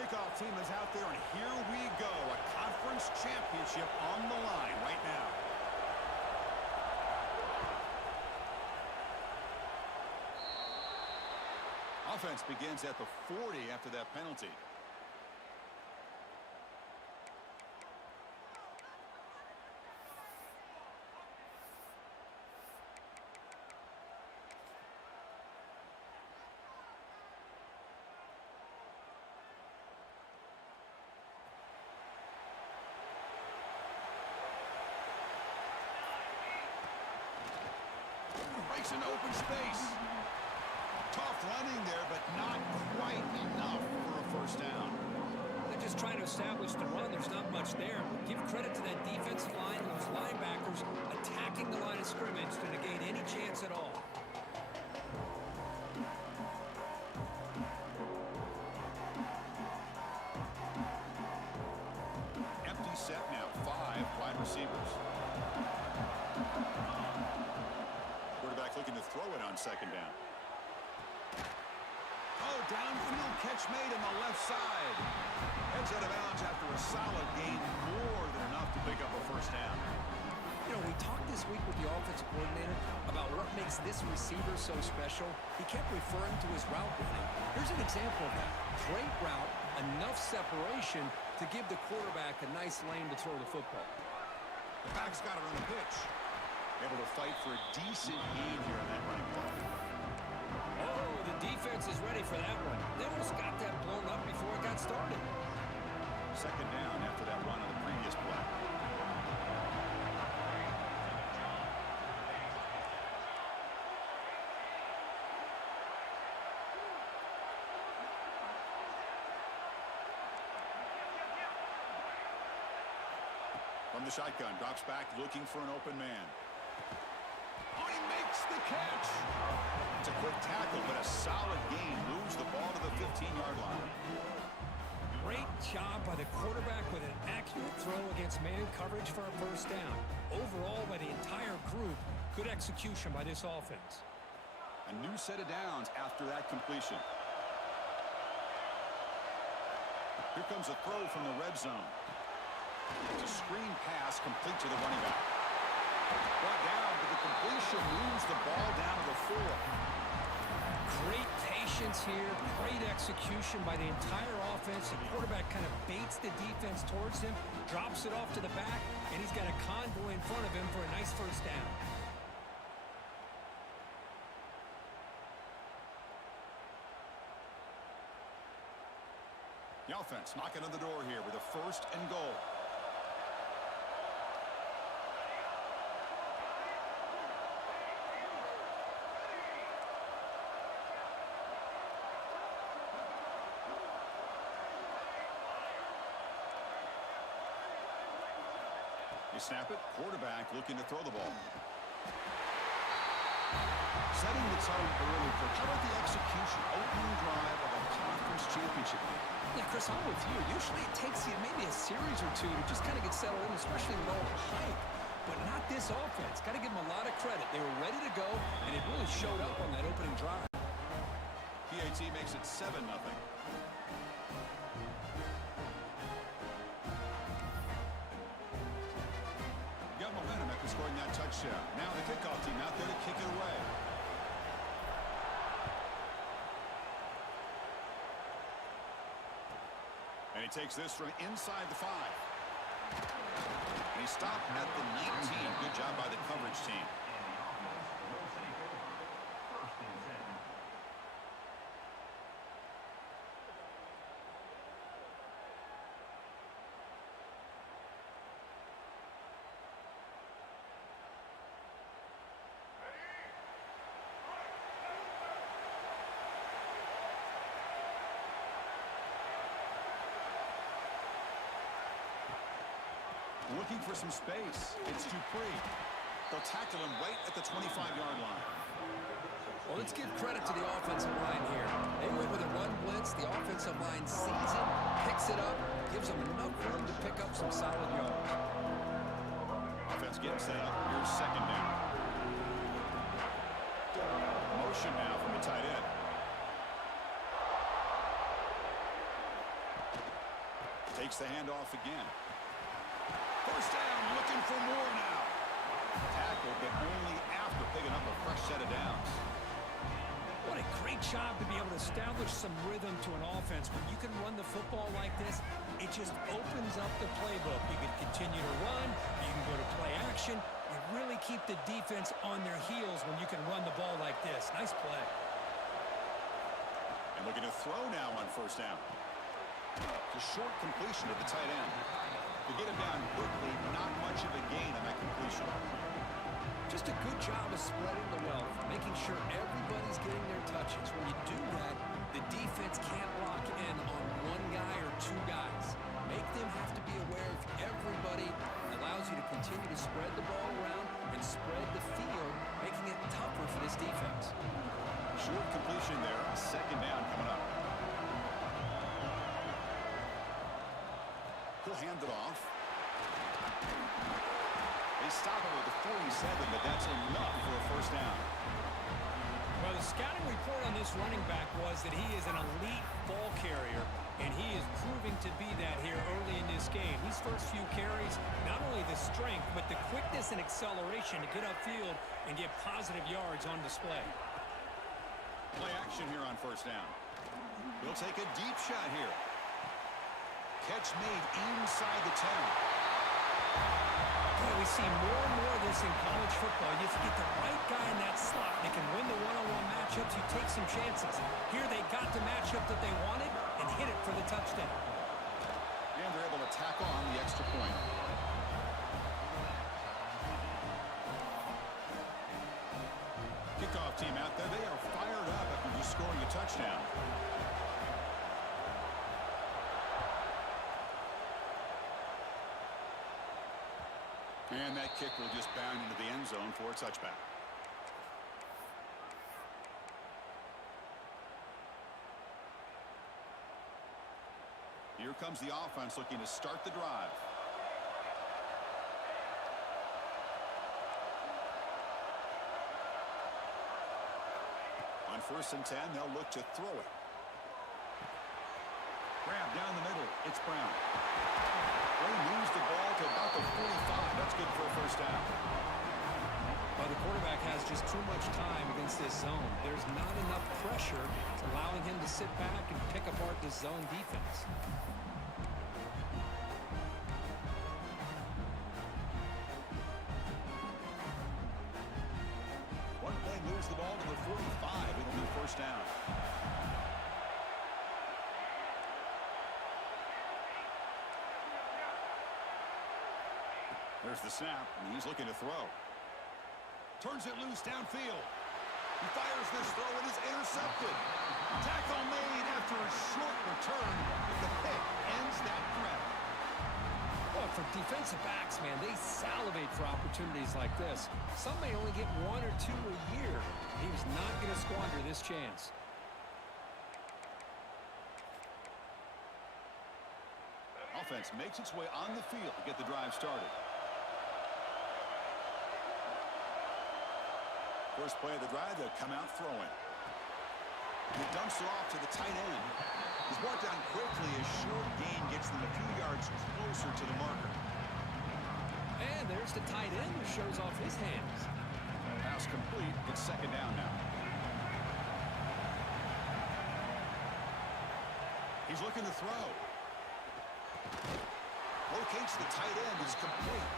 kickoff team is out there, and here we go. A conference championship on the line right now. Offense begins at the 40 after that penalty. Breaks into open space. Tough running there, but not quite enough for a first down. They're just trying to establish the run. There's not much there. Give credit to that defensive line and those linebackers attacking the line of scrimmage to negate any chance at all. Empty set now. 5 wide receivers. Quarterback looking to throw it on second down. Oh, downfield catch made on the left side. Heads out of bounds after a solid gain, more than enough to pick up a first down. You know, we talked this week with the offensive coordinator about what makes this receiver so special. He kept referring to his route running. Here's an example of that. Great route, enough separation to give the quarterback a nice lane to throw the football. The back's got it on the pitch. Able to fight for a decent gain here in that running play. Oh, the defense is ready for that one. They almost got that blown up before it got started. Second down after that run on the previous play. From the shotgun, drops back, looking for an open man. Oh, he makes the catch. It's a quick tackle, but a solid gain. Moves the ball to the 15-yard line. Great job by the quarterback with an accurate throw against man coverage for a first down. Overall, by the entire group, good execution by this offense. A new set of downs after that completion. Here comes a throw from the red zone. It's a screen pass complete to the running back. Brought down, but the completion moves the ball down to the 4. Great patience here, great execution by the entire offense. The quarterback kind of baits the defense towards him, drops it off to the back, and he's got a convoy in front of him for a nice first down. The offense knocking on the door here with a first and goal. Snap it. Quarterback looking to throw the ball. Setting the tone early for how about the execution? Opening drive of a conference championship game. Yeah, Chris, I'm with you. Usually it takes you maybe a series or two to just kind of get settled in, especially with all the hype. But not this offense. Got to give them a lot of credit. They were ready to go, and it really showed up on that opening drive. PAT makes it 7-0. Got momentum after scoring that touchdown. Now the kickoff team out there to kick it away. And he takes this from inside the 5. And he stopped at the 19. Good job by the coverage team. Looking for some space. It's Dupree. They'll tackle him right at the 25-yard line. Well, let's give credit to the offensive line here. They went with a run blitz. The offensive line sees it, picks it up, gives them enough room to pick up some solid yards. Offense getting set up. Here's second down. Motion now from the tight end. Fakes the handoff again. First down, looking for more now. Tackle, but only after picking up a fresh set of downs. What a great job to be able to establish some rhythm to an offense. When you can run the football like this, it just opens up the playbook. You can continue to run. You can go to play action. You really keep the defense on their heels when you can run the ball like this. Nice play. And looking to throw now on first down. It's a short completion to the tight end. To get him down quickly, not much of a gain on that completion. Just a good job of spreading the wealth, making sure everybody's getting their touches. When you do that, the defense can't lock in on one guy or two guys. Make them have to be aware of everybody. It allows you to continue to spread the ball around and spread the field, making it tougher for this defense. Short completion there, second down coming up. He'll hand it off. They stop him at the 47, but that's enough for a first down. Well, the scouting report on this running back was that he is an elite ball carrier, and he is proving to be that here early in this game. These first few carries, not only the strength, but the quickness and acceleration to get upfield and get positive yards on display. Play action here on first down. He'll take a deep shot here. Catch made inside the 10. Boy, we see more and more of this in college football. You have to get the right guy in that slot. They can win the one-on-one matchups. You take some chances. Here they got the matchup that they wanted and hit it for the touchdown. And they're able to tackle on the extra point. Kickoff team out there. They are fired up after just scoring a touchdown. And that kick will just bound into the end zone for a touchback. Here comes the offense looking to start the drive. On first and 10, they'll look to throw it. Grab down the middle. It's Brown. They lose the ball to about the 45. That's good for a first down. Well, the quarterback has just too much time against this zone. There's not enough pressure allowing him to sit back and pick apart the zone defense. Once they lose the ball to the 45, it'll be first down. There's the snap, and he's looking to throw. Turns it loose downfield. He fires this throw and is intercepted. Tackle made after a short return, but the pick ends that threat. Well, for defensive backs, man, they salivate for opportunities like this. Some may only get one or two a year. He was not going to squander this chance. Offense makes its way on the field to get the drive started. First play of the drive, they'll come out throwing. He dumps it off to the tight end. He's brought down quickly. A short gain gets them a few yards closer to the marker. And there's the tight end who shows off his hands. Pass complete. It's second down now. He's looking to throw. Locates the tight end. Is complete.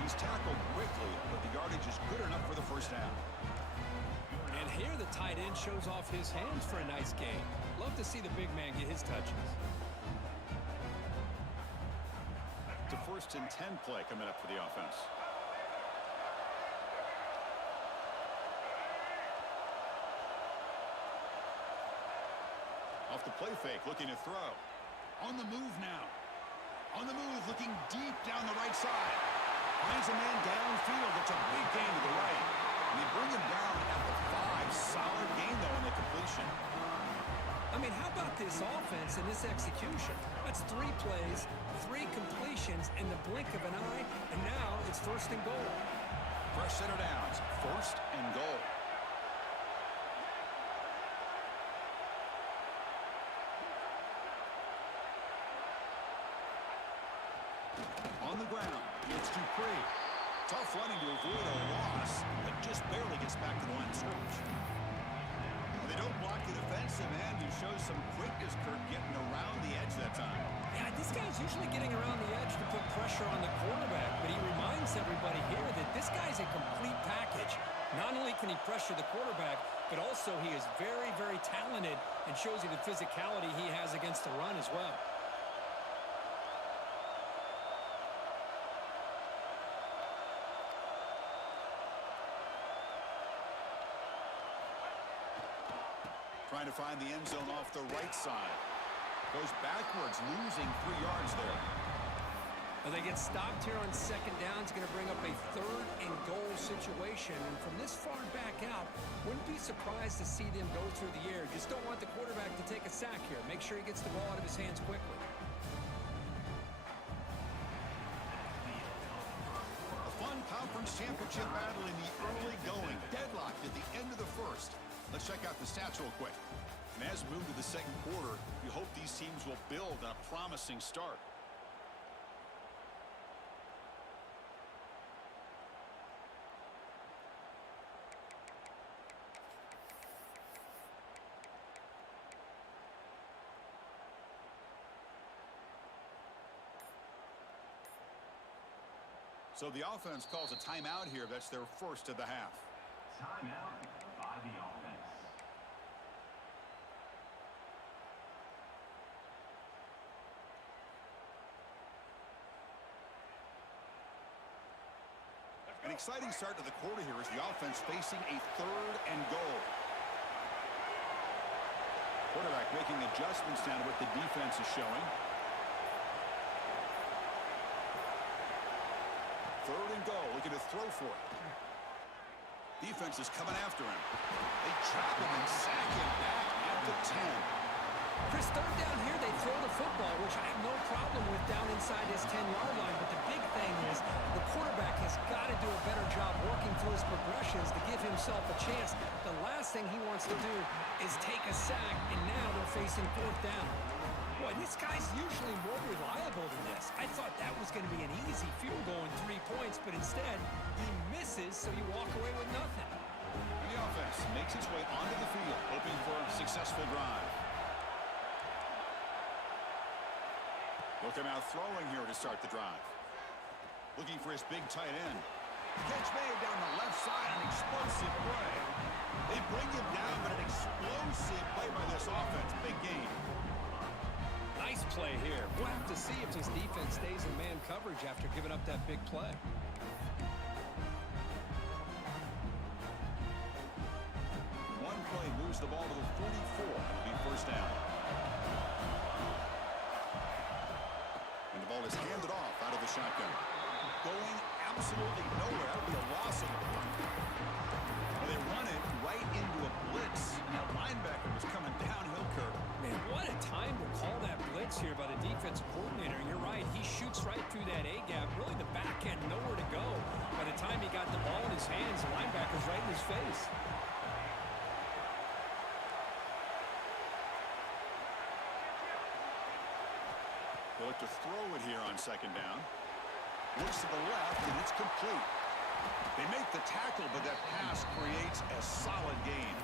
He's tackled quickly, but the yardage is good enough for the first down. And here the tight end shows off his hands for a nice gain. Love to see the big man get his touches. It's a first and 10 play coming up for the offense. Off the play fake, looking to throw. On the move now. On the move, looking deep down the right side. Finds a man downfield. It's a big gain to the right. And they bring him down at the 5. Solid gain, though, in the completion. I mean, how about this offense and this execution? That's 3 plays, 3 completions in the blink of an eye, and now it's first and goal. Fresh center downs, first and goal. On the ground, it's Dupree. Tough running to avoid a loss, but just barely gets back to the line of scrimmage. They don't block the defensive end, who shows some quickness, Kurt, getting around the edge that time. Yeah, this guy's usually getting around the edge to put pressure on the quarterback, but he reminds everybody here that this guy's a complete package. Not only can he pressure the quarterback, but also he is very, very talented and shows you the physicality he has against the run as well. Trying to find the end zone off the right side. Goes backwards, losing 3 yards there. Well, they get stopped here on second down. It's going to bring up a 3rd and goal situation. And from this far back out, wouldn't be surprised to see them go through the air. Just don't want the quarterback to take a sack here. Make sure he gets the ball out of his hands quickly. A fun conference championship battle in the early going. Deadlocked at the end of the first. Let's check out the stats real quick. And as we move to the second quarter, you hope these teams will build on a promising start. So the offense calls a timeout here. That's their first of the half. Timeout by the offense. An exciting start to the quarter here as the offense facing a 3rd and goal. Quarterback making adjustments down to what the defense is showing. 3rd and goal, looking to throw for it. Defense is coming after him. They trap him and sack him back at the 10. Chris, 3rd down here, they throw the football, which I have no problem with down inside his 10-yard line. But the big thing is the quarterback has got to do a better job working through his progressions to give himself a chance. The last thing he wants to do is take a sack, and now they're facing 4th down. Boy, this guy's usually more reliable than this. I thought that was going to be an easy field goal in 3 points, but instead he misses, so you walk away with nothing. And the offense makes its way onto the field, hoping for a successful drive. Looking out throwing here to start the drive. Looking for his big tight end. Catch made down the left side, an explosive play. They bring him down, but an explosive play by this offense. Big game. Nice play here. We'll have to see if this defense stays in man coverage after giving up that big play. One play moves the ball to the 44. It'll be 1st down. And the ball is handed off out of the shotgun. Going absolutely nowhere. That'll be a loss of the ball. Well, they run it right into a blitz. And that linebacker was coming downhill, Kurt. Man, what a time to call that blitz here by the defensive coordinator. You're right. He shoots right through that A-gap. Really, the back end, nowhere to go. By the time he got the ball in his hands, the linebacker's right in his face. They look to throw it here on 2nd down. Looks to the left, and it's complete. They make the tackle, but that pass creates a solid gain.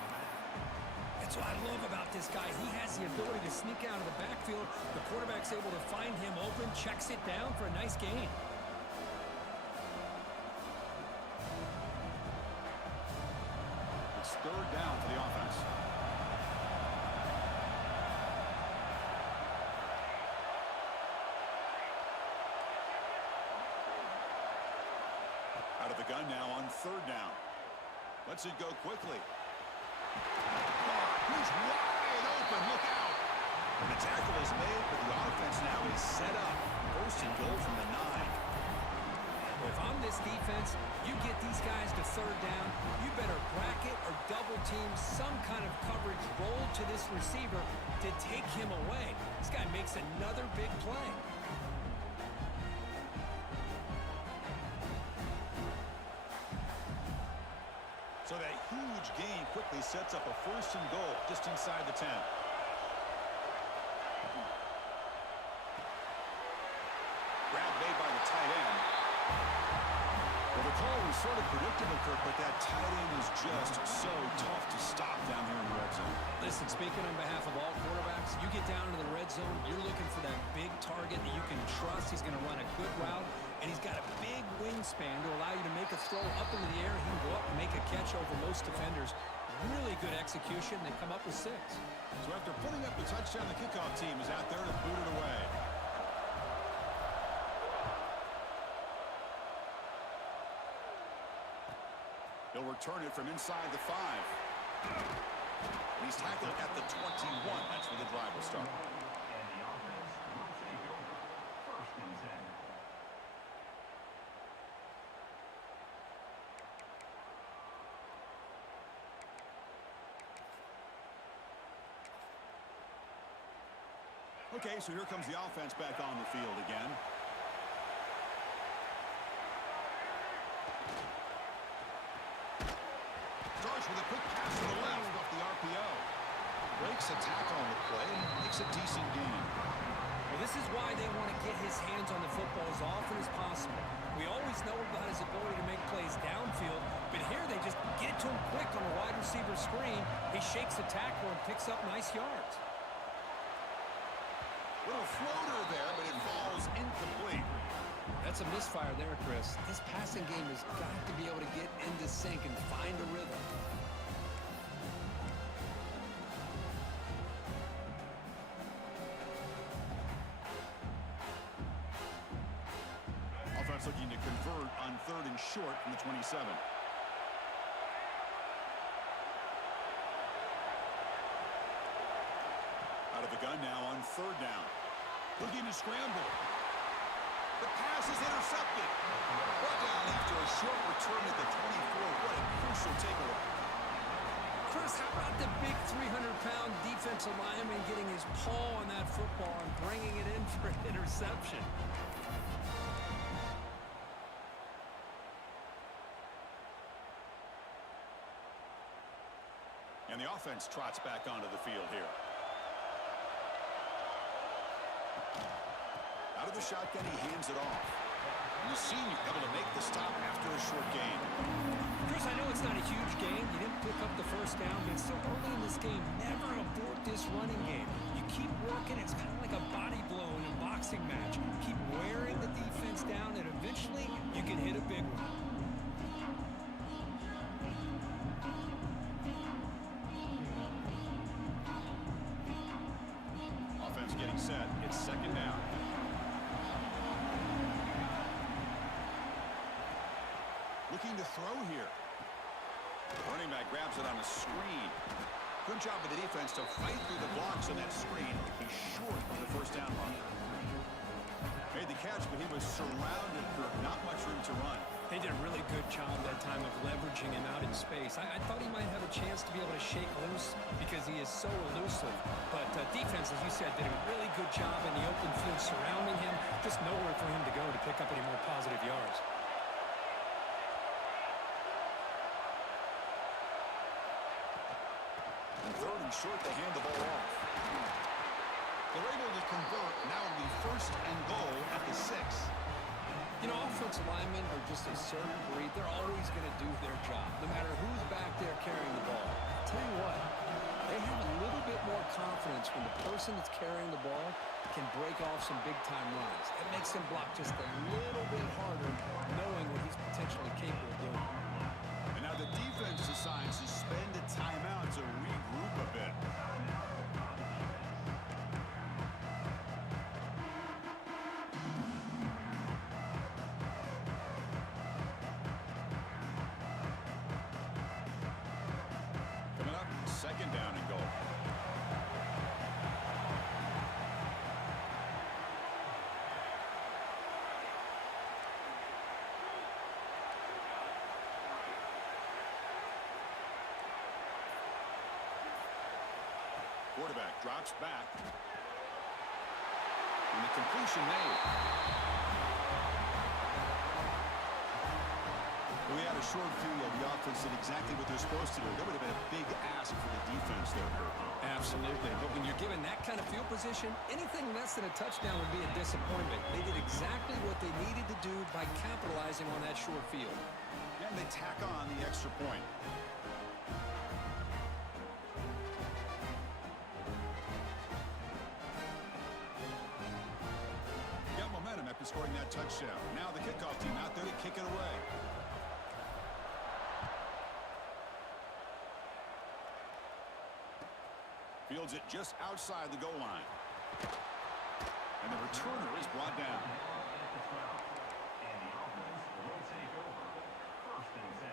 That's what I love about this guy. He has the ability to sneak out of the backfield. The quarterback's able to find him open, checks it down for a nice gain. It's 3rd down for the offense. Out of the gun now on 3rd down. Lets it go quickly. He's wide open. Look out. And the tackle is made, but the offense now is set up. 1st and goal from the 9. Well, if I'm this defense, you get these guys to 3rd down, you better bracket or double team some kind of coverage roll to this receiver to take him away. This guy makes another big play. So that huge gain quickly sets up a 1st and goal just inside the 10. Grab made by the tight end. sort of predictable, Kirk, but that tight end is just so tough to stop down here in the red zone. Listen, speaking on behalf of all quarterbacks, you get down into the red zone, you're looking for that big target that you can trust. He's going to run a good route, and he's got a big wingspan to allow you to make a throw up into the air. He can go up and make a catch over most defenders. Really good execution. They come up with 6. So after putting up the touchdown, the kickoff team is out there to boot it away. He'll return it from inside the 5. And he's tackled at the 21. That's where the drive will start. And the offense will take over. 1st and 10. Okay, so here comes the offense back on the field again. Starts with a quick pass to the left off the RPO. Breaks a tackle on the play and makes a decent gain. Well, this is why they want to get his hands on the football as often as possible. We always know about his ability to make plays downfield, but here they just get it to him quick on a wide receiver screen. He shakes the tackle and picks up nice yards. Little floater there, but it falls incomplete. That's a misfire there, Chris. This passing game has got to be able to get into sync and find a rhythm. Offense looking to convert on 3rd and short from the 27. Out of the gun now on 3rd down. Looking to scramble. The pass is intercepted. Brought down after a short return at the 24. What a crucial takeaway. Chris, how about the big 300-pound defensive lineman getting his paw on that football and bringing it in for an interception? And the offense trots back onto the field here. Out of the shotgun, he hands it off. And the senior able to make the stop after a short gain. Chris, I know it's not a huge gain. You didn't pick up the 1st down, but it's still early in this game. Never abort this running game. You keep working. It's kind of like a body blow in a boxing match. Keep wearing the defense down, and eventually you can hit a big one. Offense getting set. It's 2nd down. Looking to throw here. Running back grabs it on a screen. Good job of the defense to fight through the blocks on that screen. He's short of the 1st down line. Made the catch, but he was surrounded for not much room to run. They did a really good job that time of leveraging him out in space. I thought he might have a chance to be able to shake loose because he is so elusive. But defense, as you said, did a really good job in the open field surrounding him. Just nowhere for him to go to pick up any more positive yards. And 3rd and short, they hand the ball off. They're able to convert. Now it'll be 1st and goal at the 6. You know, offensive linemen are just a certain breed. They're always going to do their job, no matter who's back there carrying the ball. I'll tell you what, they have a little bit more confidence when the person that's carrying the ball can break off some big-time runs. It makes him block just a little bit harder, knowing what he's potentially capable of doing. And now the defense decides to spend a timeout to regroup a bit. Coming up, 2nd down and goal. Quarterback drops back. And the completion made. We had a short field. The offense did exactly what they're supposed to do. That would have been a big ask for the defense there, Kurt. Absolutely. But when you're given that kind of field position, anything less than a touchdown would be a disappointment. They did exactly what they needed to do by capitalizing on that short field. And they tack on the extra point. Got momentum after scoring that touchdown. Now the kickoff team out there to kick it away. Fields it just outside the goal line. And the returner is brought down. And the offense will take over. First and 10.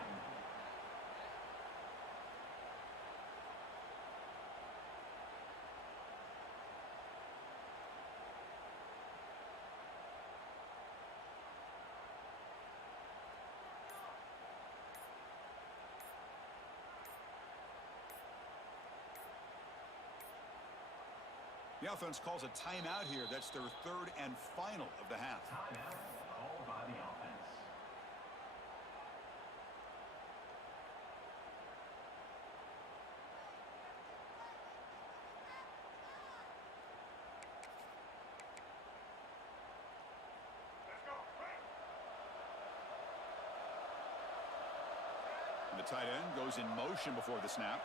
The offense calls a timeout here. That's their third and final of the half. Timeout called by the offense. The tight end goes in motion before the snap.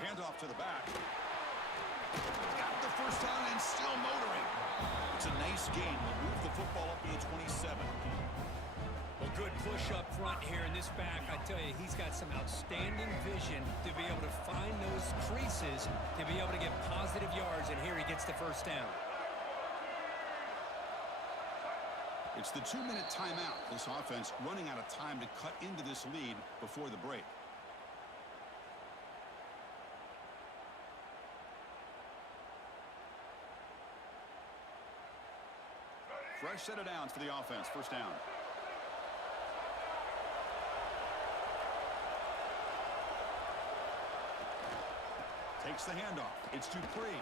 Handoff to the back. Got the first down and still motoring. It's a nice gain. We'll move the football up to the 27. Well, good push up front here in this back. I tell you, he's got some outstanding vision to be able to find those creases, to be able to get positive yards, and here he gets the first down. It's the 2-minute timeout. This offense running out of time to cut into this lead before the break. Fresh set of downs for the offense. First down. Takes the handoff. It's Dupree.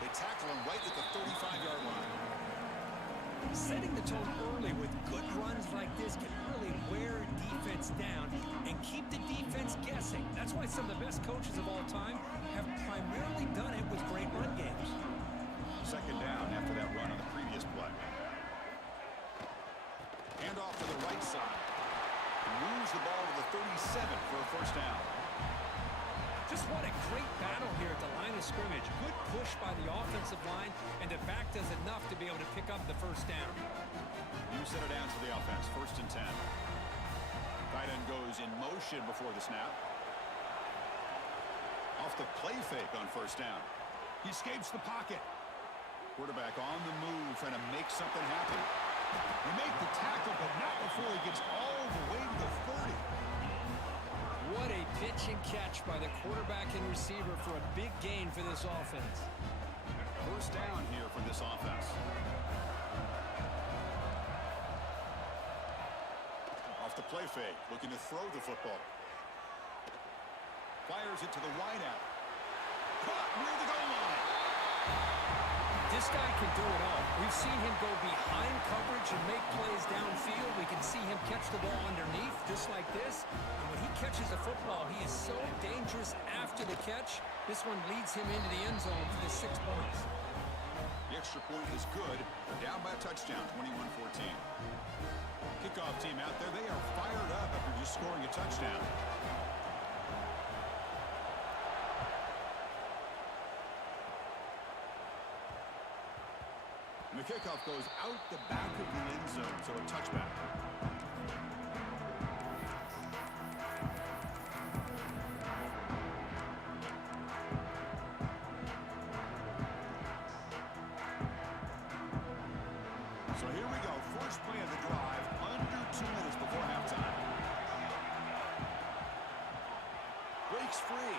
They tackle him right at the 35-yard line. Setting the tone early with good runs like this can really wear a defense down and keep the defense guessing. That's why some of the best coaches of all time have primarily done it with great run games. Second down after that run on the previous play. Handoff to the right side. Moves the ball to the 37 for a first down. Just what a great battle here at the line of scrimmage. Good push by the offensive line, and the back does enough to be able to pick up the first down. New set of downs for the offense. First and 10. Tight end goes in motion before the snap. Off the play fake on first down. He escapes the pocket. Quarterback on the move, trying to make something happen. He made the tackle, but not before he gets all the way to the 30. What a pitch and catch by the quarterback and receiver for a big gain for this offense. First down here for this offense. Off the play fake, looking to throw the football. Fires it to the wideout. Caught near the goal line. This guy can do it all. We've seen him go behind coverage and make plays downfield. We can see him catch the ball underneath, just like this. And when he catches a football, he is so dangerous after the catch. This one leads him into the end zone for the 6 points. The extra point is good. They're down by a touchdown, 21-14. Kickoff team out there, they are fired up after just scoring a touchdown. And the kickoff goes out the back of the end zone, so a touchback. So here we go. First play of the drive, under 2 minutes before halftime. Breaks free.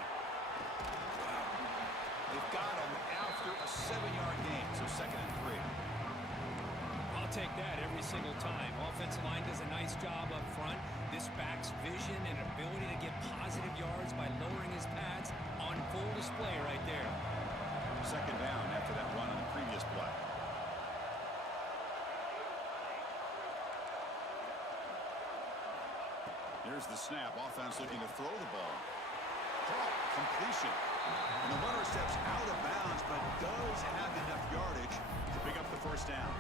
They've got him after a 7-yard gain, so second and 3. I'll take that every single time. Offensive line does a nice job up front. This back's vision and ability to get positive yards by lowering his pads on full display right there. Second down after that run on the previous play. Here's the snap. Offense looking to throw the ball. Caught. Completion. And the runner steps out of bounds, but does have enough yardage to pick up the first down.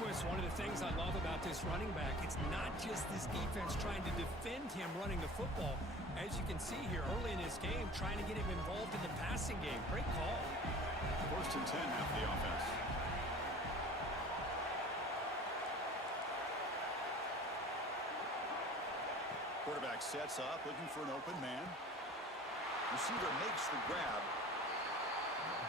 Chris, one of the things I love about this running back, it's not just this defense trying to defend him running the football. As you can see here early in this game, trying to get him involved in the passing game. Great call. 1st and 10 now for the offense. Quarterback sets up, looking for an open man. Receiver makes the grab.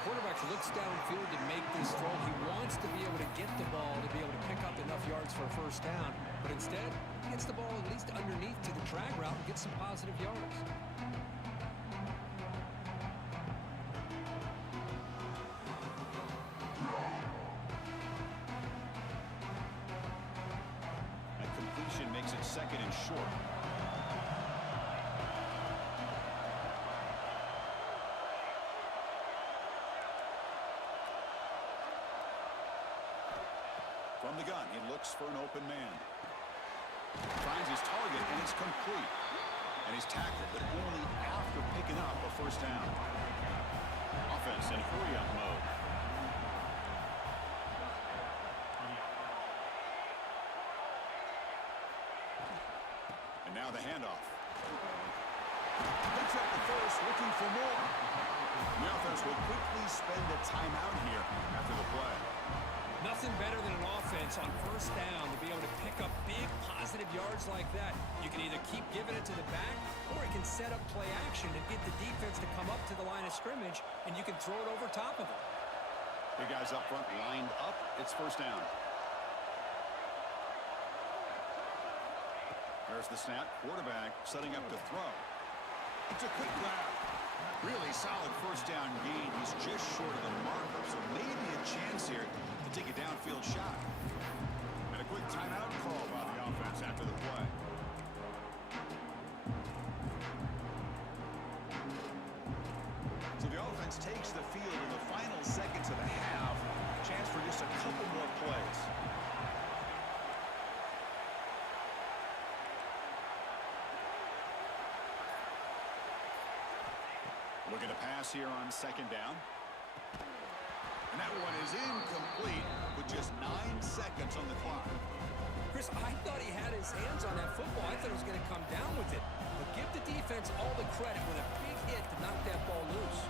Quarterback looks downfield to make this throw. He wants to be able to get the ball to be able to pick up enough yards for a first down. But instead, he gets the ball at least underneath to the drag route and gets some positive yards. That completion makes it 2nd and short. From the gun, he looks for an open man. Finds his target, and it's complete. And he's tackled, but only after picking up a first down. Offense in hurry-up mode. And now the handoff. Picks up the first, looking for more. The offense will quickly spend a timeout here after the play. Nothing better than an offense on first down to be able to pick up big positive yards like that. You can either keep giving it to the back, or you can set up play action and get the defense to come up to the line of scrimmage, and you can throw it over top of them. Big guys up front lined up. It's first down. There's the snap. Quarterback setting up to throw. It's a quick grab. Really solid first down gain. He's just short of the marker, so maybe a chance here to take a downfield shot. And a quick timeout call by the offense after the play. So the offense takes the field in the final seconds of the half. Chance for just a couple more plays. Look at the pass here on 2nd down. And that one is incomplete with just 9 seconds on the clock. Chris, I thought he had his hands on that football. I thought it was going to come down with it. But give the defense all the credit with a big hit to knock that ball loose.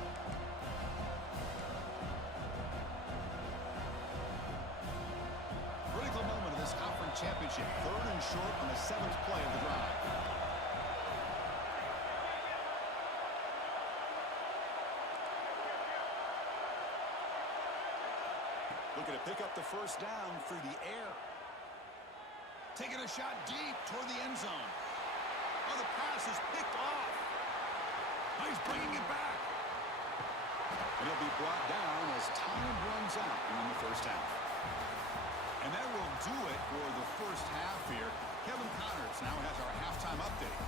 Critical moment of this conference championship. 3rd and short on the 7th play of the drive. Looking to pick up the first down through the air. Taking a shot deep toward the end zone. Oh, the pass is picked off. Oh, he's bringing it back. And he'll be brought down as time runs out in the first half. And that will do it for the first half here. Kevin Connors now has our halftime update.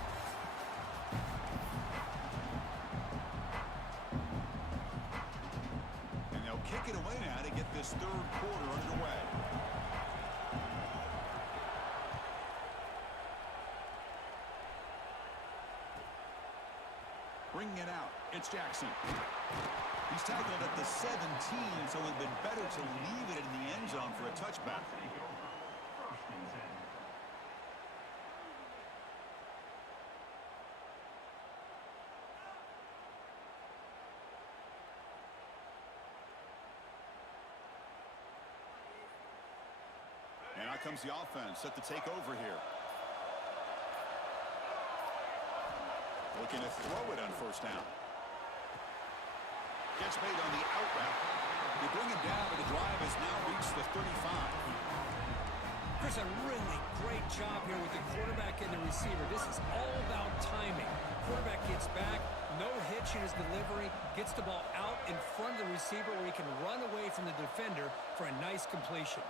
And they'll kick it away now to get this 3rd quarter underway. Bringing it out, it's Jackson. He's tackled at the 17, so it would have been better to leave it in the end zone for a touchback. And out comes the offense set to take over here. Looking to throw it on first down. Gets made on the out route. They bring it down, but the drive has now reached the 35. Chris, a really great job here with the quarterback and the receiver. This is all about timing. Quarterback gets back, no hitch in his delivery, gets the ball out in front of the receiver where he can run away from the defender for a nice completion.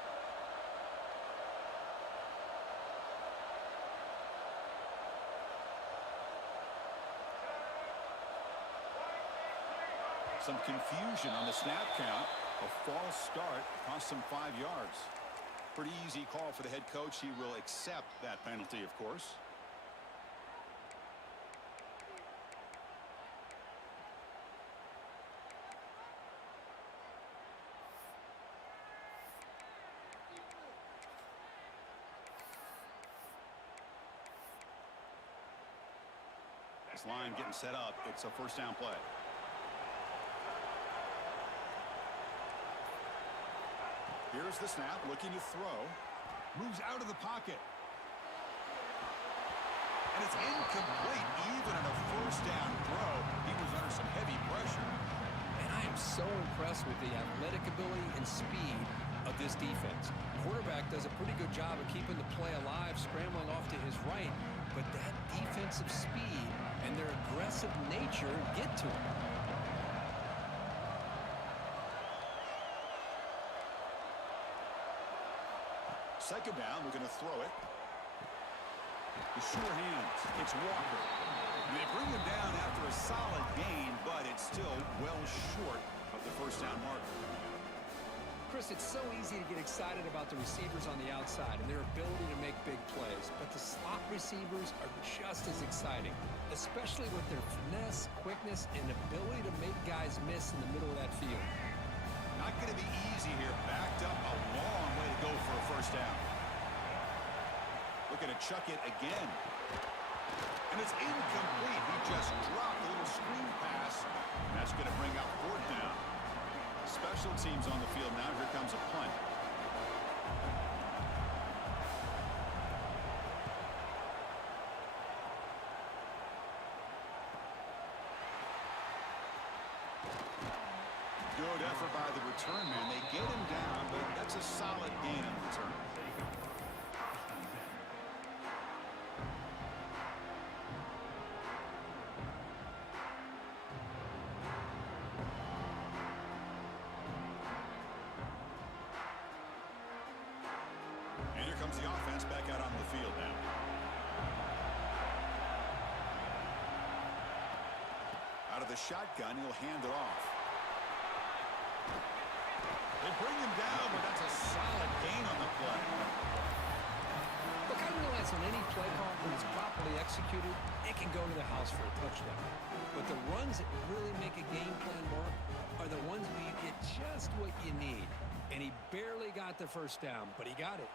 Some confusion on the snap count. A false start cost him 5 yards. Pretty easy call for the head coach. He will accept that penalty, of course. This line getting set up. It's a first down play. Here's the snap, looking to throw. Moves out of the pocket. And it's incomplete, even on a first down throw. He was under some heavy pressure. And I am so impressed with the athletic ability and speed of this defense. Quarterback does a pretty good job of keeping the play alive, scrambling off to his right, but that defensive speed and their aggressive nature get to him. Second down, we're going to throw it. The sure hands. It's Walker. And they bring him down after a solid gain, but it's still well short of the first down mark. Chris, it's so easy to get excited about the receivers on the outside and their ability to make big plays, but the slot receivers are just as exciting, especially with their finesse, quickness, and ability to make guys miss in the middle of that field. Not going to be easy here. Backed up a long way to go for a first down. Looking to chuck it again. And it's incomplete. He just dropped a little screen pass. And that's going to bring up fourth down. Special teams on the field now. Here comes a punt. Good effort by the return man. They get him down, but that's a solid gain on return. And here comes the offense back out on the field now. Out of the shotgun, he'll hand it off. They bring him down, but that's a solid gain on the play. Look, I realize on any play call, when it's properly executed, it can go to the house for a touchdown. But the runs that really make a game plan work are the ones where you get just what you need. And he barely got the first down, but he got it.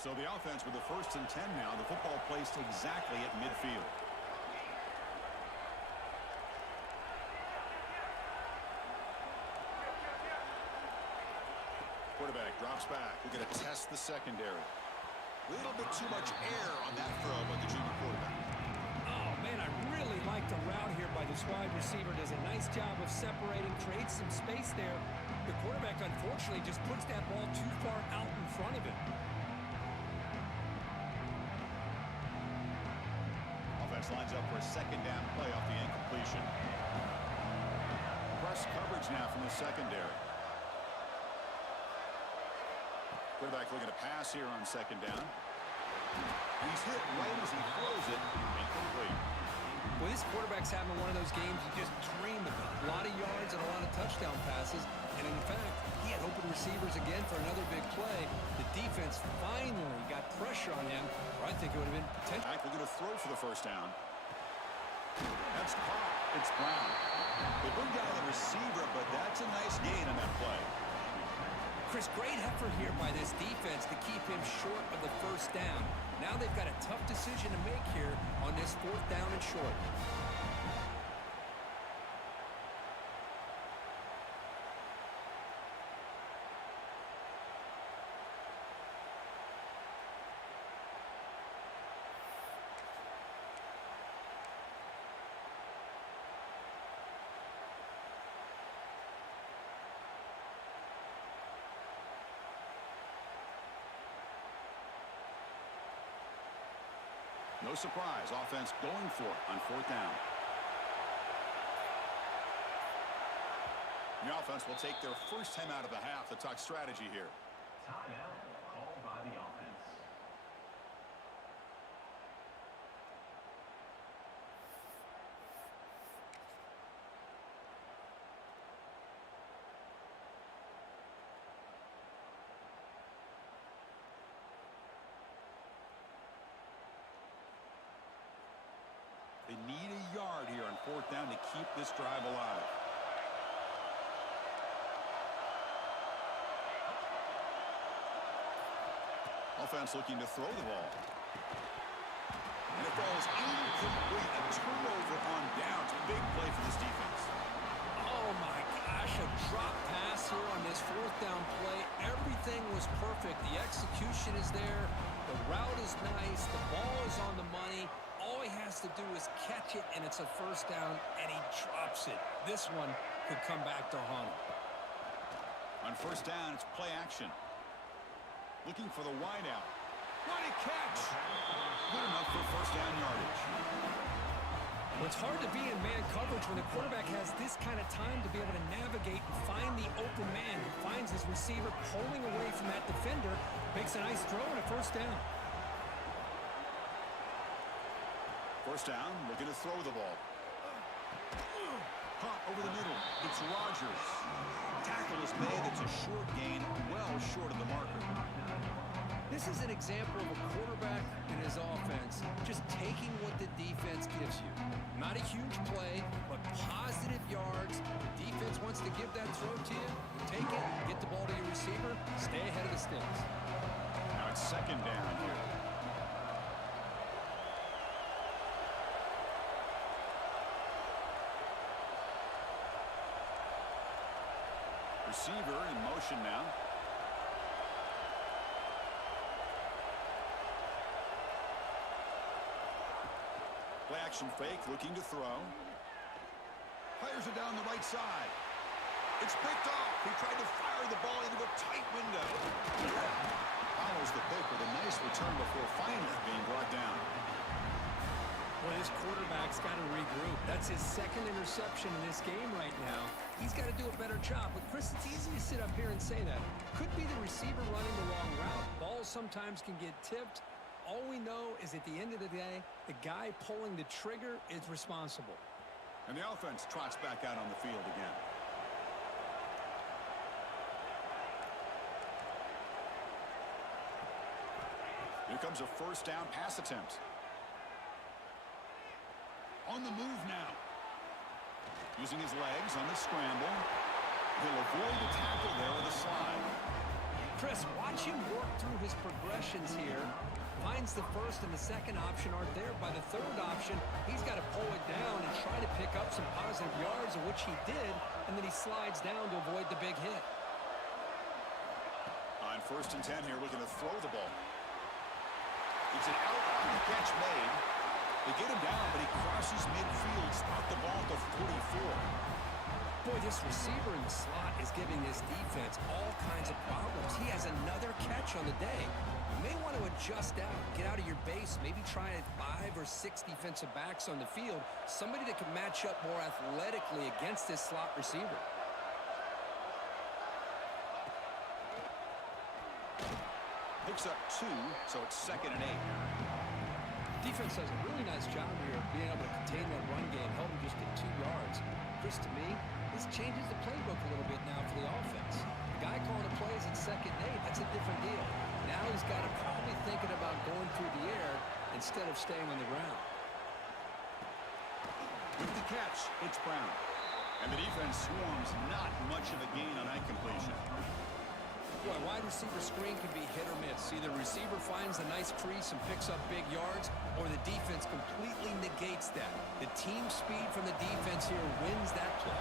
So the offense with the 1st and 10 now. The football placed exactly at midfield. Quarterback drops back. We're going to test the secondary. A little bit too much air on that throw by the junior quarterback. Oh, man, I really like the route here by this wide receiver. Does a nice job of separating, creates some space there. The quarterback, unfortunately, just puts that ball too far out in front of him. Offense lines up for a second down play off the incompletion. Press coverage now from the secondary. Quarterback looking to pass here on second down. He's hit right as he throws it. Incomplete. Well, this quarterback's having one of those games you just dream about. A lot of yards and a lot of touchdown passes. And in fact, he had open receivers again for another big play. The defense finally got pressure on him, or I think it would have been potential. Back looking to throw for the first down. That's caught. It's Brown. They bring down the receiver, but that's a nice gain on that play. Chris, great effort here by this defense to keep him short of the first down. Now they've got a tough decision to make here on this 4th down and short. No surprise, offense going for it on 4th down. The offense will take their first time out of the half to talk strategy here. Timeout called by the offense. They need a yard here on 4th down to keep this drive alive. Offense looking to throw the ball. And it falls incomplete. incomplete. A turnover on downs. Big play for this defense. Oh my gosh, a drop pass here on this fourth down play. Everything was perfect. The execution is there. The route is nice. The ball is on the money. All he has to do is catch it, and it's a first down, and he drops it. This one could come back to haunt him. On first down, it's play action. Looking for the wideout. What a catch! Good enough for first down yardage. Well, it's hard to be in man coverage when the quarterback has this kind of time to be able to navigate and find the open man. He finds his receiver pulling away from that defender, makes a nice throw and a first down. First down, looking to throw the ball. Hot over the middle. It's Rodgers. Tackle is made. It's a short gain, well short of the marker. This is an example of a quarterback and his offense just taking what the defense gives you. Not a huge play, but positive yards. The defense wants to give that throw to you. Take it, get the ball to your receiver, stay ahead of the sticks. Now it's second down here. Receiver in motion now. Play action fake, looking to throw. Fires it down the right side. It's picked off. He tried to fire the ball into a tight window. Follows the pick with a nice return before finally being brought down. Well, this quarterback's got to regroup. That's his second interception in this game right now. He's got to do a better job. But, Chris, it's easy to sit up here and say that. Could be the receiver running the wrong route. Balls sometimes can get tipped. All we know is at the end of the day, the guy pulling the trigger is responsible. And the offense trots back out on the field again. Here comes a first down pass attempt. On the move now. Using his legs on the scramble. He'll avoid the tackle there with a slide. Chris, watch him work through his progressions here. Finds the first and the second option aren't there. By the third option, he's got to pull it down and try to pick up some positive yards, of which he did, and then he slides down to avoid the big hit. On first and 10 here, looking to throw the ball. It's an out catch made. They get him down, but he crosses midfield, spot the ball to 44. Boy, this receiver in the slot is giving this defense all kinds of problems. He has another catch on the day. You may want to adjust out, get out of your base, maybe try 5 or 6 defensive backs on the field, somebody that can match up more athletically against this slot receiver. Picks up 2, so it's second and 8. Defense does a really nice job here of being able to contain that run game, held him just at 2 yards. Chris, to me, this changes the playbook a little bit now for the offense. The guy calling the plays at second and 8, that's a different deal. Now he's got to probably thinking about going through the air instead of staying on the ground. With the catch, it's Brown. And the defense swarms not much of a gain on that completion. Boy, wide receiver screen can be hit or miss. Either the receiver finds a nice crease and picks up big yards, or the defense completely negates that. The team speed from the defense here wins that play.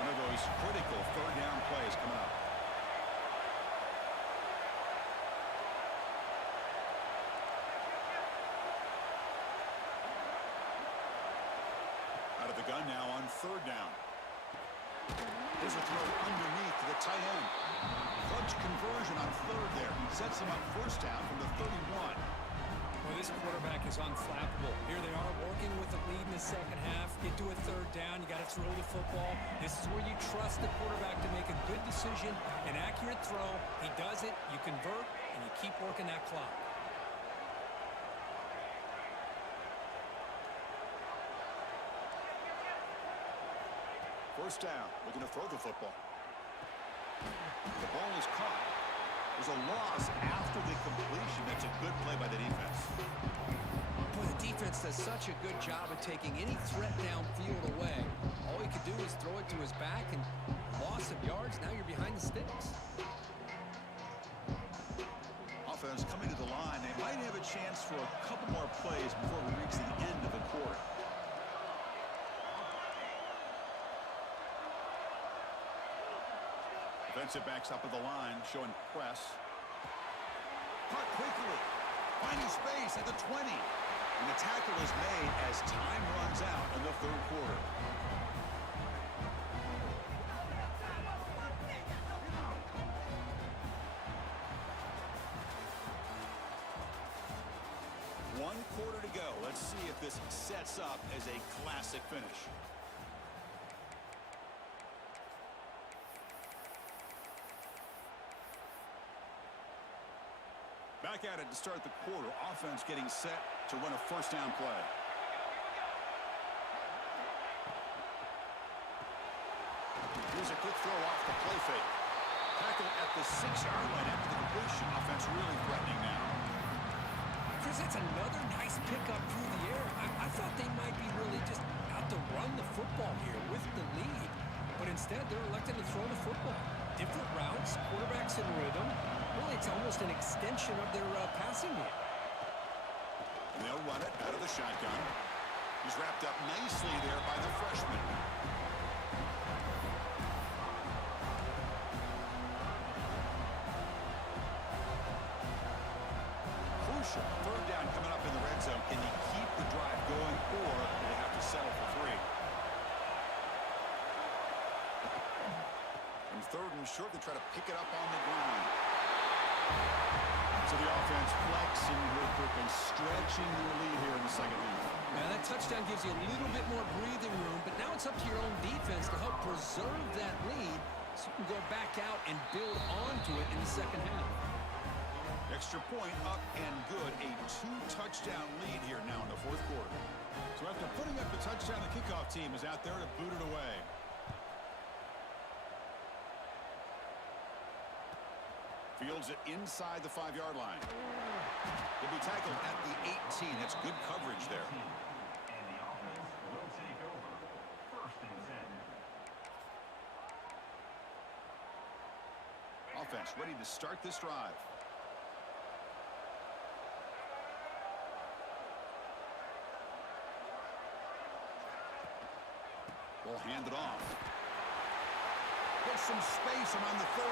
One of those critical third down plays coming up. Out of the gun now on third down. There's a throw underneath to the tight end. Clutch conversion on third there. Sets him up first down from the 31. Well, this quarterback is unflappable. Here they are working with the lead in the second half. Get to a third down. You got to throw the football. This is where you trust the quarterback to make a good decision, an accurate throw. He does it, you convert, and you keep working that clock. First down, looking to throw the football. The ball is caught. There's a loss after the completion. That's a good play by the defense. Boy, the defense does such a good job of taking any threat downfield away. All he could do is throw it to his back, and loss of yards, now you're behind the sticks. Offense coming to the line. They might have a chance for a couple more plays before we reach the end Defensive backs up at the line, showing press. Cut quickly. Finding space at the 20. And the tackle is made as time runs out in the third quarter. One quarter to go. Let's see if this sets up as a classic finish. Back at it to start the quarter. Offense getting set to run a first down play. Here's a quick throw off the play fake. Tackle at the 6-yard line after the completion. Offense really threatening now. Chris, that's another nice pickup through the air. I thought they might be really just out to run the football here with the lead. But instead, they're elected to throw the football. Different routes, quarterbacks in rhythm. Really, it's almost an extension of their passing game. And they'll run it out of the shotgun. He's wrapped up nicely there by the freshman. Crucial. Third down coming up in the red zone. Can they keep the drive going, or do they have to settle for 3? And third and short, they try to pick it up on the ground. So the offense flexing real quick and stretching their lead here in the second half. Now that touchdown gives you a little bit more breathing room, but now it's up to your own defense to help preserve that lead so you can go back out and build onto it in the second half. Extra point up and good. A 2-touchdown lead here now in the fourth quarter. So after putting up the touchdown, the kickoff team is out there to boot it away. Fields it inside the 5-yard line. He'll be tackled at the 18. That's good coverage there. And the offense will take over. First and 10. Offense ready to start this drive. Ball handed off. Gets some space around the 30.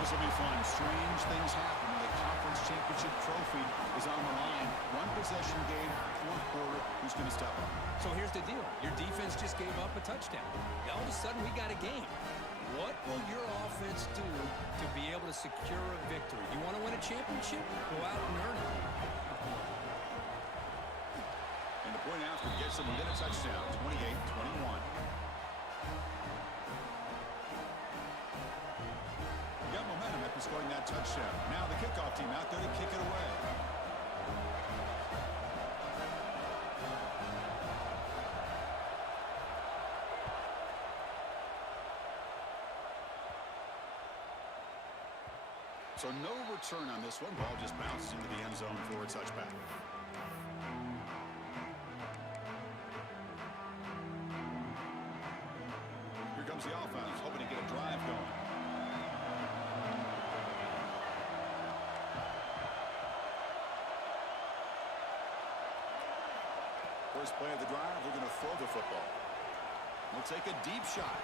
This will be fun. Strange things happen when the conference championship trophy is on the line. One possession game, fourth quarter. Who's going to step up? So here's the deal. Your defense just gave up a touchdown. All of a sudden, we got a game. What will your offense do to be able to secure a victory? You want to win a championship? Go out and earn it. And the point after gets them within a touchdown, 28-21. Got momentum after scoring that touchdown. Now the kickoff team out there to kick it away. So no return on this one. Ball just bounces into the end zone for a touchback. Here comes the offense, hoping to get a drive going. First play of the drive, they're going to throw the football. They'll take a deep shot.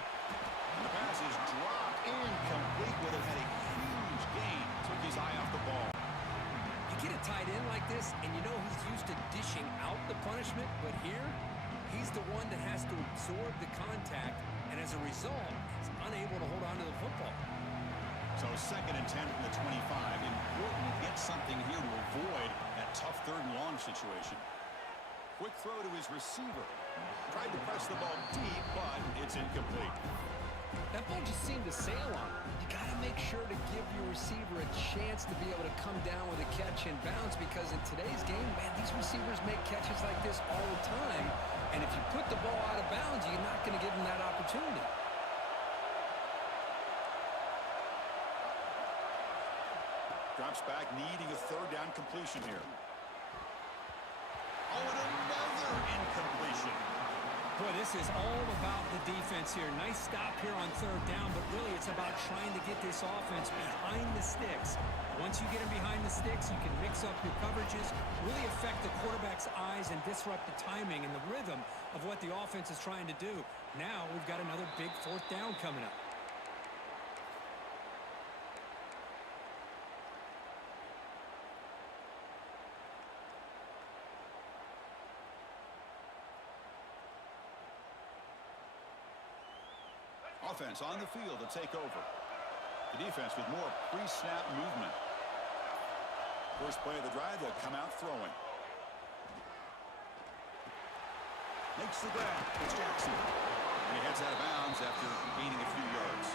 And the pass is dropped incomplete with it. Had a huge gain. Took his eye off the ball. You get a tight end like this, and you know he's used to dishing out the punishment, but here, he's the one that has to absorb the contact, and as a result, he's unable to hold on to the football. So second and 10 from the 25. Important to get something here to avoid that tough third and long situation. Quick throw to his receiver. Tried to press the ball deep, but it's incomplete. That ball just seemed to sail on him. You got to make sure to give your receiver a chance to be able to come down with a catch and bounce, because in today's game, man, these receivers make catches like this all the time. And if you put the ball out of bounds, you're not going to give them that opportunity. Drops back, needing a third down completion here. Oh, and another incompletion. Boy, this is all about the defense here. Nice stop here on third down, but really it's about trying to get this offense behind the sticks. Once you get them behind the sticks, you can mix up your coverages, really affect the quarterback's eyes and disrupt the timing and the rhythm of what the offense is trying to do. Now we've got another big fourth down coming up. Offense on the field to take over. The defense with more pre-snap movement. First play of the drive, they'll come out throwing. Makes the grab. It's Jackson. And he heads out of bounds after gaining a few yards.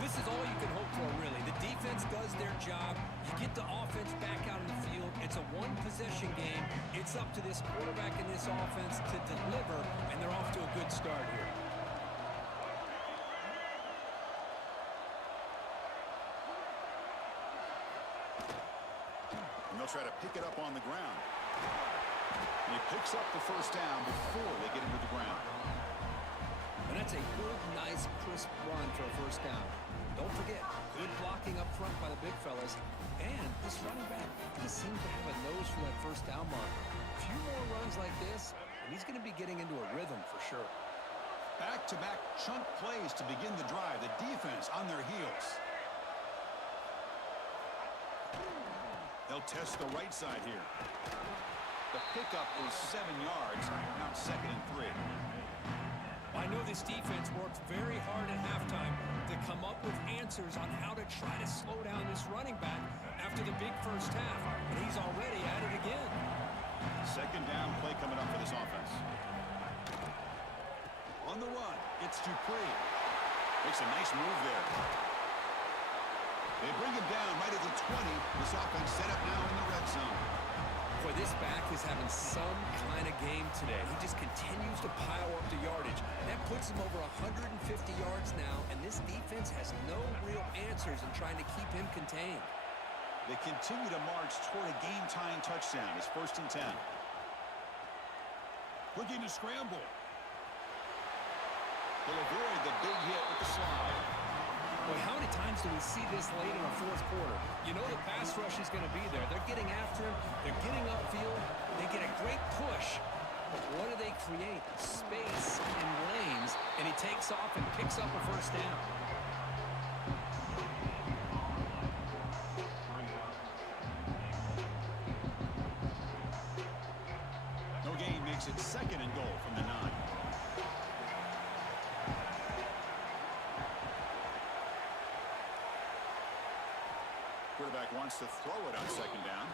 This is all you can hope for, really. The defense does their job. You get the offense back out in the field. It's a one-possession game. It's up to this quarterback and this offense to deliver, and they're off to a good start here. And they'll try to pick it up on the ground. And he picks up the first down before they get into the ground. And that's a good, nice, crisp run for a first down. Don't forget, good blocking up front by the big fellas. And this running back does seem to have a nose for that first down marker. A few more runs like this, and he's going to be getting into a rhythm for sure. Back-to-back chunk plays to begin the drive. The defense on their heels. They'll test the right side here. The pickup is 7 yards. Now 2nd and 3. I know this defense worked very hard at halftime to come up with answers on how to try to slow down this running back after the big first half. And he's already at it again. 2nd down play coming up for this offense. On the run, it's Dupree. Makes a nice move there. They bring him down right at the 20. This offense set up now in the red zone. Boy, this back is having some kind of game today. He just continues to pile up the yardage. That puts him over 150 yards now, and this defense has no real answers in trying to keep him contained. They continue to march toward a game-tying touchdown. It's 1st and 10. Looking to scramble. They'll avoid the big hit with the slide. Boy, how many times do we see this late in the fourth quarter? You know the pass rush is going to be there. They're getting after him. They're getting upfield. They get a great push. But what do they create? Space and lanes. And he takes off and picks up a first down. No gain makes it 2nd and goal from the 9. Quarterback wants to throw it on 2nd down.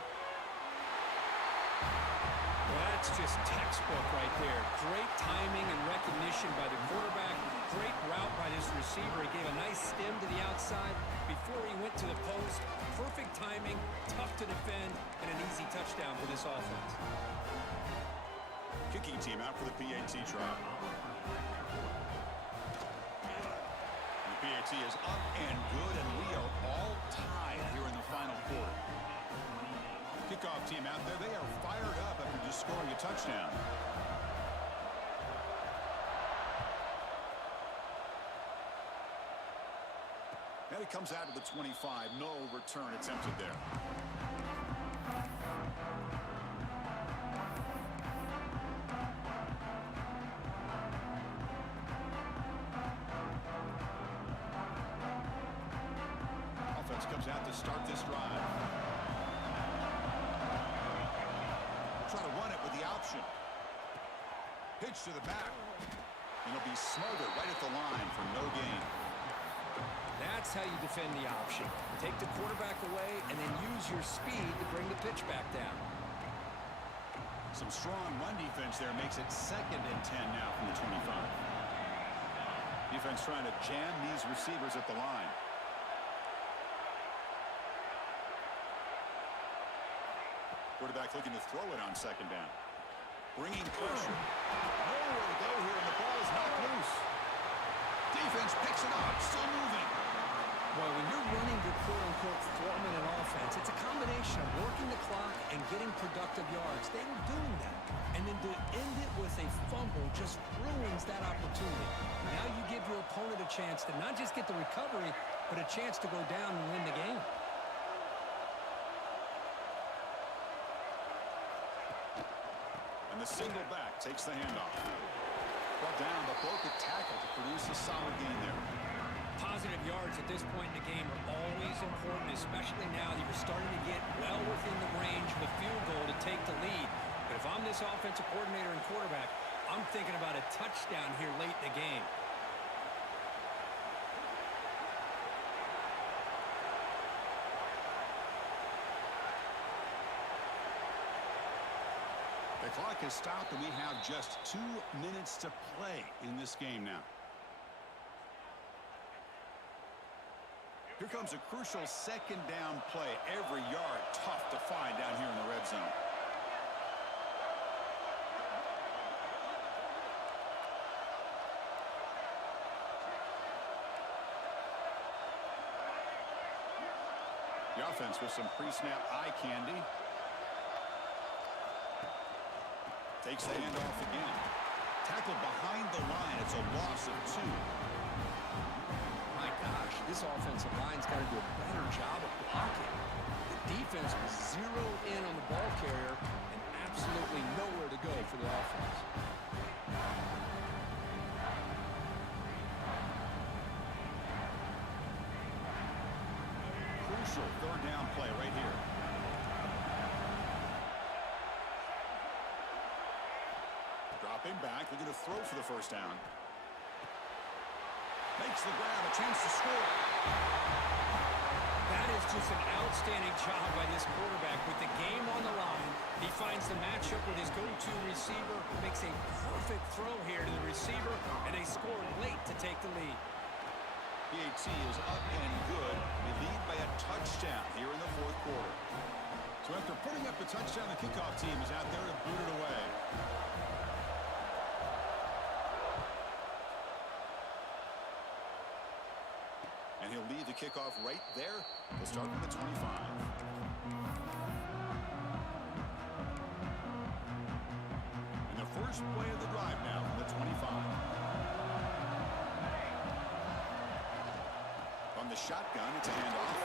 Well, that's just textbook right there. Great timing and recognition by the quarterback. Great route by this receiver. He gave a nice stem to the outside before he went to the post. Perfect timing, tough to defend, and an easy touchdown for this offense. Kicking team out for the PAT trial. The PAT is up and good, and we are all tied here in the final quarter. Kickoff team out there, they are fired up after just scoring a touchdown. And it comes out to the 25. No return attempted there. Offense comes out to start this drive. Try to run it with the option. Pitch to the back. And it'll be smothered right at the line for no gain. That's how you defend the option. Take the quarterback away and then use your speed to bring the pitch back down. Some strong run defense there makes it 2nd and 10 now from the 25. Defense trying to jam these receivers at the line. Quarterback looking to throw it on 2nd down. Bringing pressure. Nowhere to go here, and the ball is knocked loose. Defense picks it up, still moving. Boy, when you're running your quote-unquote forming an offense, it's a combination of working the clock and getting productive yards. They were doing that. And then to end it with a fumble just ruins that opportunity. Now you give your opponent a chance to not just get the recovery, but a chance to go down and win the game. And the single back takes the handoff. Brought down, but broke the tackle to produce a solid gain there. Positive yards at this point in the game are always important, especially now that you're starting to get well within the range of a field goal to take the lead. But if I'm this offensive coordinator and quarterback, I'm thinking about a touchdown here late in the game. The clock has stopped, and we have just 2 minutes to play in this game now. Here comes a crucial second down play. Every yard tough to find down here in the red zone. The offense with some pre-snap eye candy. Takes the handoff again. Tackled behind the line. It's a loss of 2. My gosh, this offensive line's got to do a better job of blocking. The defense was zeroed in on the ball carrier and absolutely nowhere to go for the offense. Crucial third down play right here. Dropping back, looking to throw for the first down. Makes the grab, a chance to score. That is just an outstanding job by this quarterback with the game on the line. He finds the matchup with his go-to receiver, makes a perfect throw here to the receiver, and they score late to take the lead. PAT is up and good. They lead by a touchdown here in the fourth quarter. So after putting up the touchdown, the kickoff team is out there to boot it away. And he'll lead the kickoff right there. He'll start from the 25. And the first play of the drive now from the 25. From the shotgun, it's a handoff.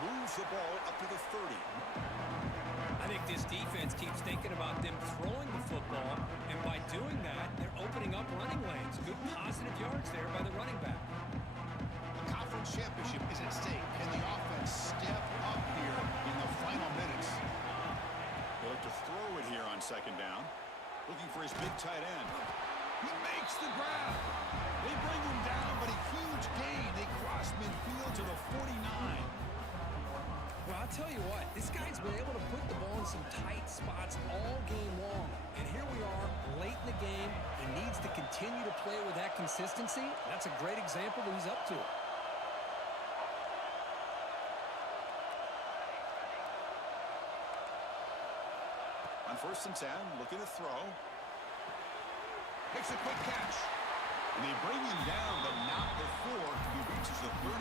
Moves the ball up to the 30. I think this defense keeps thinking about them throwing the football, and by doing that, they're opening up running lanes. Good positive yards there by the running back. The conference championship is at stake. Can the offense step up here in the final minutes? They look to throw it here on second down. Looking for his big tight end. He makes the grab. They bring him down, but a huge gain. They cross midfield to the 49. Well, I'll tell you what, this guy's been able to put the ball in some tight spots all game long. And here we are, late in the game. He needs to continue to play with that consistency. That's a great example that he's up to. On 1st and 10, looking to throw. Makes a quick catch. And they bring him down, but not before he reaches the 38.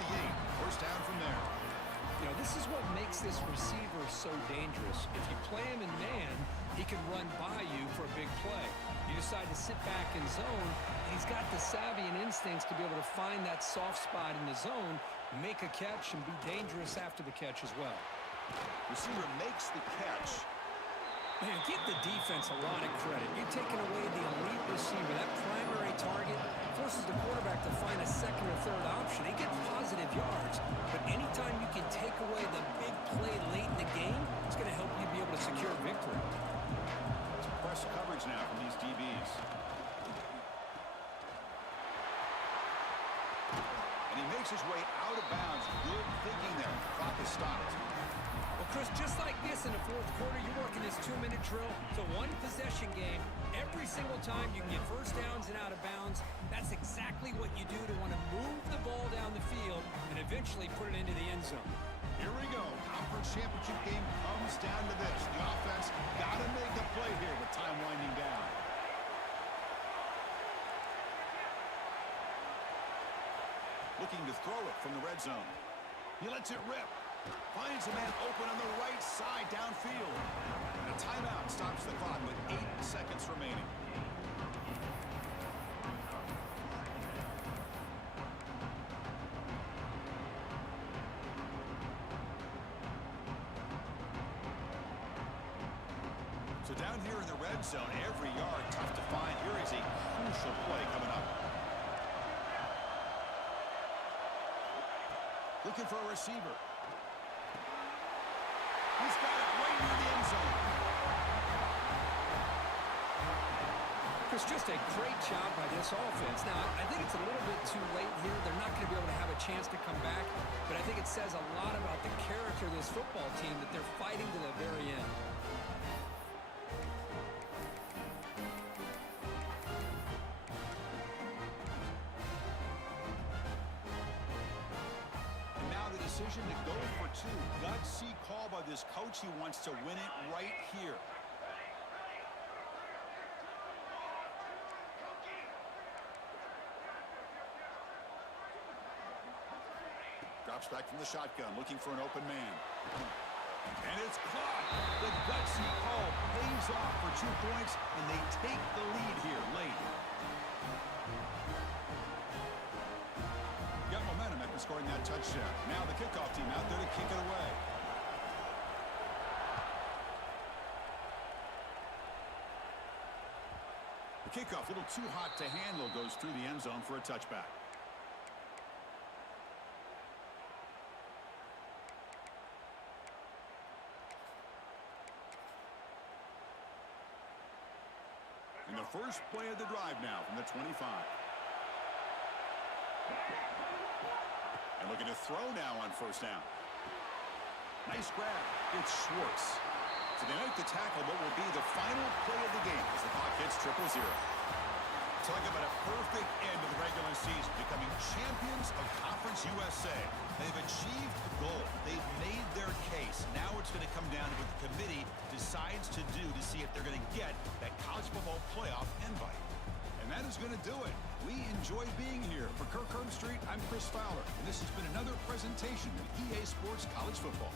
First down from there. You know, this is what makes this receiver so dangerous. If you play him in man, he can run by you for a big play. You decide to sit back in zone, and he's got the savvy and instincts to be able to find that soft spot in the zone, make a catch, and be dangerous after the catch as well. Receiver makes the catch. Man, give the defense a lot of credit. You're taking away the elite receiver. That primary target forces the quarterback to find a second or third option. He gets positive yards, but anytime you can take away the big play late in the game, it's going to help you be able to secure victory. Some press coverage now from these DBs. And he makes his way out of bounds. Good thinking there. Clock is stopped. Well, Chris, just like this in the fourth quarter, you're working this 2-minute drill. It's a one-possession game. Every single time you can get first downs and out of bounds, that's exactly what you do to want to move the ball down the field and eventually put it into the end zone. Here we go. Conference championship game comes down to this. The offense got to make a play here with time winding down. looking to throw it from the red zone. He lets it rip. Finds a man open on the right side downfield. And a timeout stops the clock with 8 seconds remaining. So down here in the red zone, every yard tough to find. Here is a crucial play coming up. Looking for a receiver. He's got it right near the end zone. It's just a great job by this offense. Now, I think it's a little bit too late here. They're not going to be able to have a chance to come back, but I think it says a lot about the character of this football team that they're fighting to the very end. Decision to go for 2. Gutsy call by this coach. He wants to win it right here. Drops back from the shotgun, looking for an open man. And it's caught. The gutsy call pays off for 2 points, and they take the lead here late. Got momentum after scoring that touchdown. Now the kickoff team out there to kick it away. The kickoff, a little too hot to handle, goes through the end zone for a touchback. And the first play of the drive now from the 25. And looking to throw now on first down. Nice grab. It's Schwartz. So they make the tackle, but will be the final play of the game as the clock hits 0-0. Talk about a perfect end of the regular season, becoming champions of Conference USA. They've achieved the goal. They've made their case. Now it's going to come down to what the committee decides to do to see if they're going to get that college football playoff invite. And that is going to do it. We enjoy being here. For Kirk Herbstreit, I'm Chris Fowler, and this has been another presentation of EA Sports College Football.